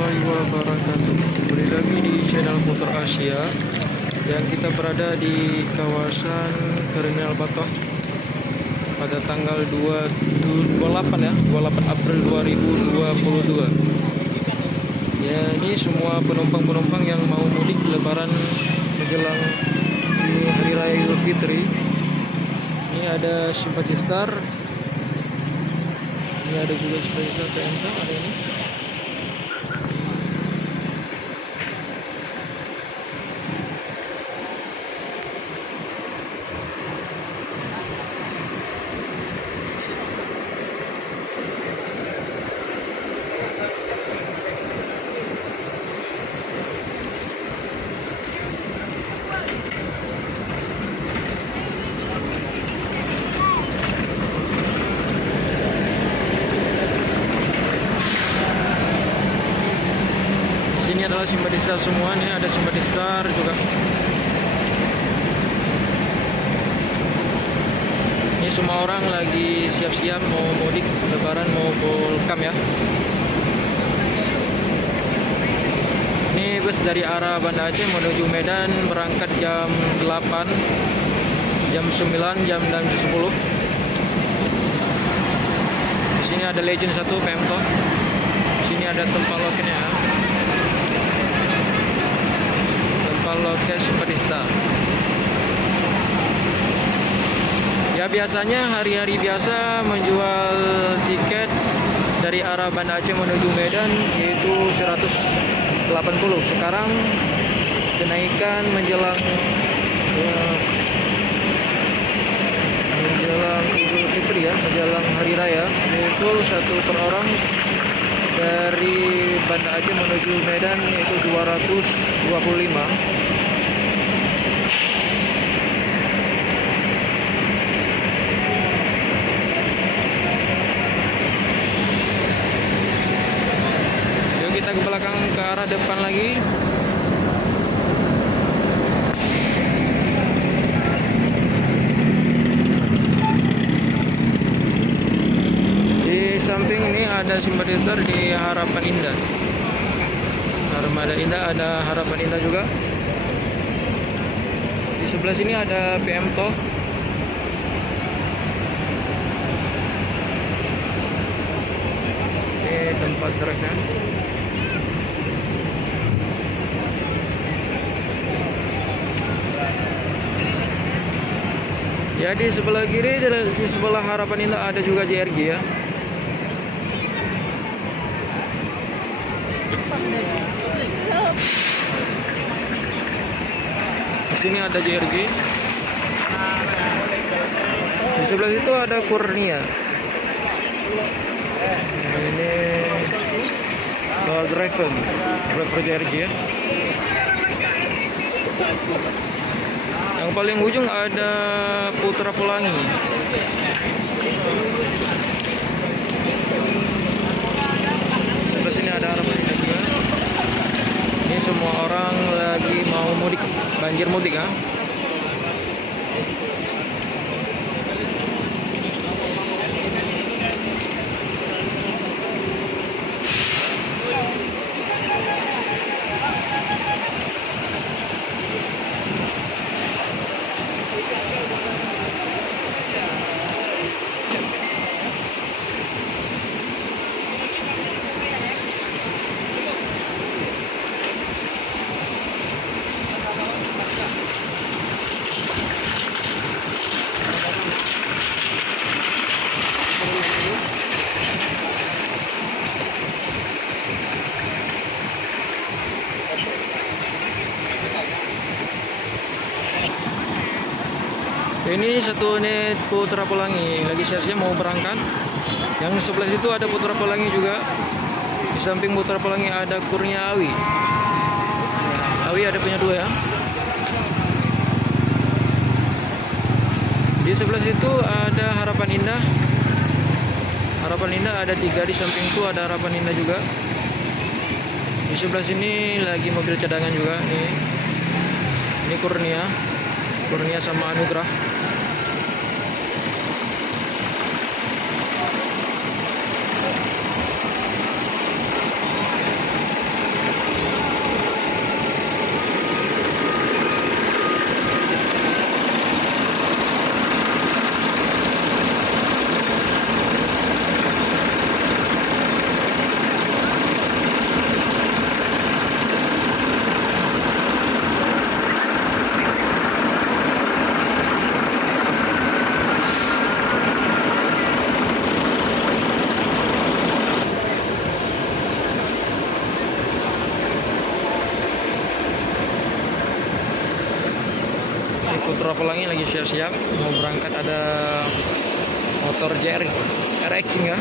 warahmatullahi wabarakatuh. Kembali lagi di channel Motor Asia yang kita berada di kawasan Terminal Batoh pada tanggal 28 April 2022. Ya, ini semua penumpang-penumpang yang mau mudik lebaran menjelang Hari Raya Idul Fitri. Ini ada Simpati Star. Ini ada juga Simpati Star PMK, ada ini. Ini adalah Simpati Star semua, nih ada Simpati Star juga. Ini semua orang lagi siap-siap mau mudik lebaran, mau pulang ya. Ini bus dari arah Banda Aceh menuju Medan berangkat jam 8, jam 9, jam 10. Di sini ada Legend 1 Pemto. Di sini ada tempat lokinnya. Loket Simpati Star. Ya, biasanya hari-hari biasa menjual tiket dari arah Banda Aceh menuju Medan yaitu 180. Sekarang kenaikan menjelang Idul Fitri ya, menjelang hari raya, yaitu satu per orang dari Banda Aceh menuju Medan yaitu 225. Yuk kita ke belakang, ke arah depan lagi. Di samping ini ada Simpati Star di Harapan Indah. Armada Indah, ada Harapan Indah juga. Di sebelah sini ada Pemto. Ini tempat geraknya. Ya, di sebelah kiri, di sebelah Harapan Indah ada juga JRG ya. Di sini ada JRG. Di sebelah situ ada Kurnia. Ini driver JRG ya. Yang paling ujung ada Putra Pelangi. Sebelah sini ada Harapan Indah juga. Ini semua orang lagi mau mudik, banjir mudik ya. Ini satu unit Putra Pelangi lagi siap-siap mau berangkat. Yang sebelah situ ada Putra Pelangi juga. Di samping Putra Pelangi ada Kurnia Awi. Awi ada punya dua ya. Di sebelah situ ada Harapan Indah. Harapan Indah ada 3, di samping itu ada Harapan Indah juga. Di sebelah sini lagi mobil cadangan juga nih. Ini Kurnia sama Anugrah. Putra Pelangi lagi siap-siap mau berangkat, ada motor JR RX ya.